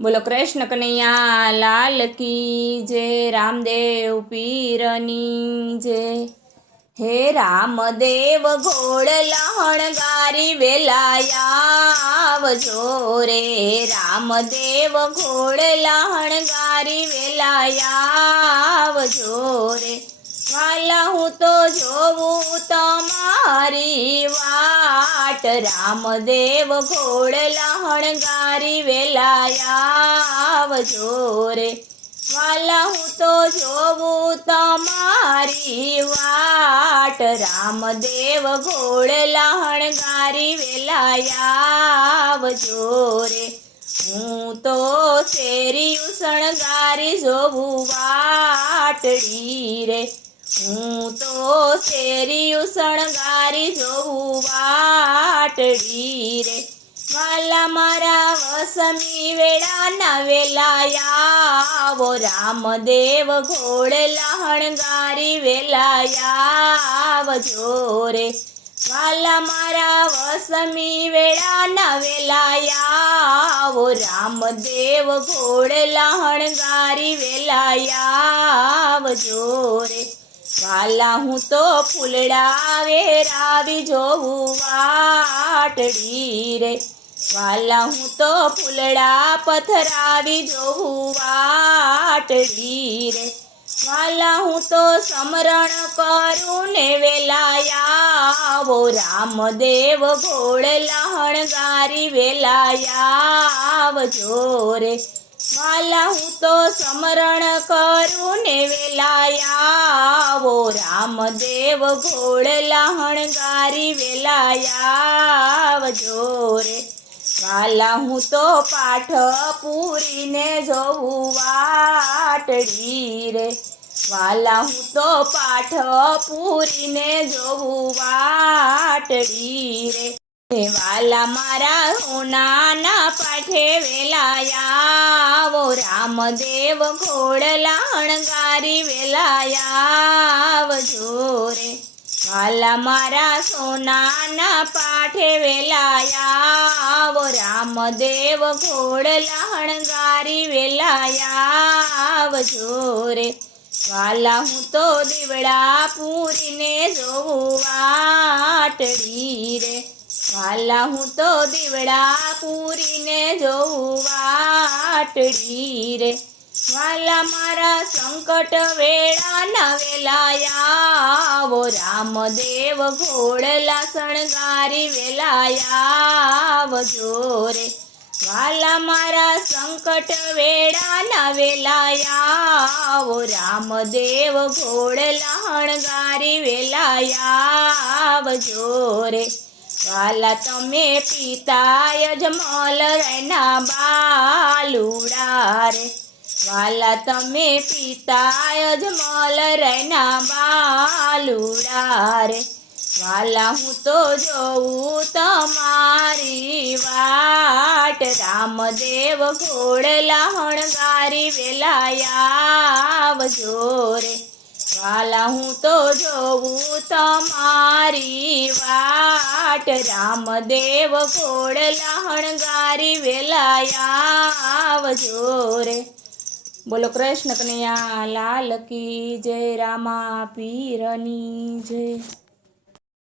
बोलो कृष्ण कन्हैया लाल की जय। रामदेव पीरनी जय। हे रामदेव घोड़ लहण गारी वेलाया आवजो रे। रामदेव घोड़ लहण गारी वेलाया आवजो रे। वाला हूँ तो जोवूं तमारी वाट। रामदेव घोड़ लहण गारी वेलाया आवजो रे। वाला हूँ तो जोवूं तमारी वाट। रामदेव घोड़ लहण गारी वेलाया आवजो रे। हूँ तो शेरियूं शणगारी जोवूं वाटड़ी रे। हूँ तो शेरियूं शणगारी जोवूं वाटड़ी रे। वाला मारा वसमी वेळाना वेलाया वो। रामदेव घोड़ लहण गारी वेलाया आवजो रे। वाला मारा वसमी वेळाना वेलाया वो। रामदेव घोड़ लहण गारी वेलाया आवजो रे। वाला हूँ तो फूलड़ा वेरावी जोवूं वाटड़ी रे। वाला हूँ तो फूलड़ा पथरावी जोवूं वाटड़ी रे। वाला हूँ तो समरण करूं ने वेलाया वो। रामदेव घोड़ लहण गारी वेलाया आवजो रे। वाला हूँ तो समरण करूं ने वेलाया वो। रामदेव घोड़ लहण गारी वेलाया आवजो रे। वाला हूँ तो पाठ पूरी ने जोवूं वाटड़ी रे। वाला हूँ तो पाठ पूरी ने जोवूं वाटड़ी रे। वाला मारा होनाना पाठे वेलाया वो। रामदेव घोड़ लहण गारी वेलाया आवजो रे। वाला मारा सोनाना पाठे वेलाया वो। रामदेव घोड़ लहण गारी वेलाया आवजो रे। वाला हूँ तो दीवड़ा पूरी ने जोवूं वाटड़ी रे। वाला हूँ तो दीवड़ा पूरी ने जोवूं वाटड़ी रे। वाला मारा संकट वेळाना वेलाया वो। रामदेव घोड़ लासण गारी वेलाया आवजो रे। वाला मारा संकट वेळाना वेलाया वो। रामदेव घोड़ लहण गारी वेलाया आवजो रे। वाला तमे पिता यजमल रैना बालुड़ा रे। वाला तमे पिता यजमल रैना बालुड़ा रे। वाला हूँ तो जोवूं तमारी वाट। रामदेव घोड़ लहण गारी वेलाया आवजो रे। वाला हूँ तो जोवूं तमारी वाट। रामदेव घोड़ लहण गारी वेलाया आवजो रे। बोलो कृष्ण कन्हैया लाल की जय। रामा पीरनी जय।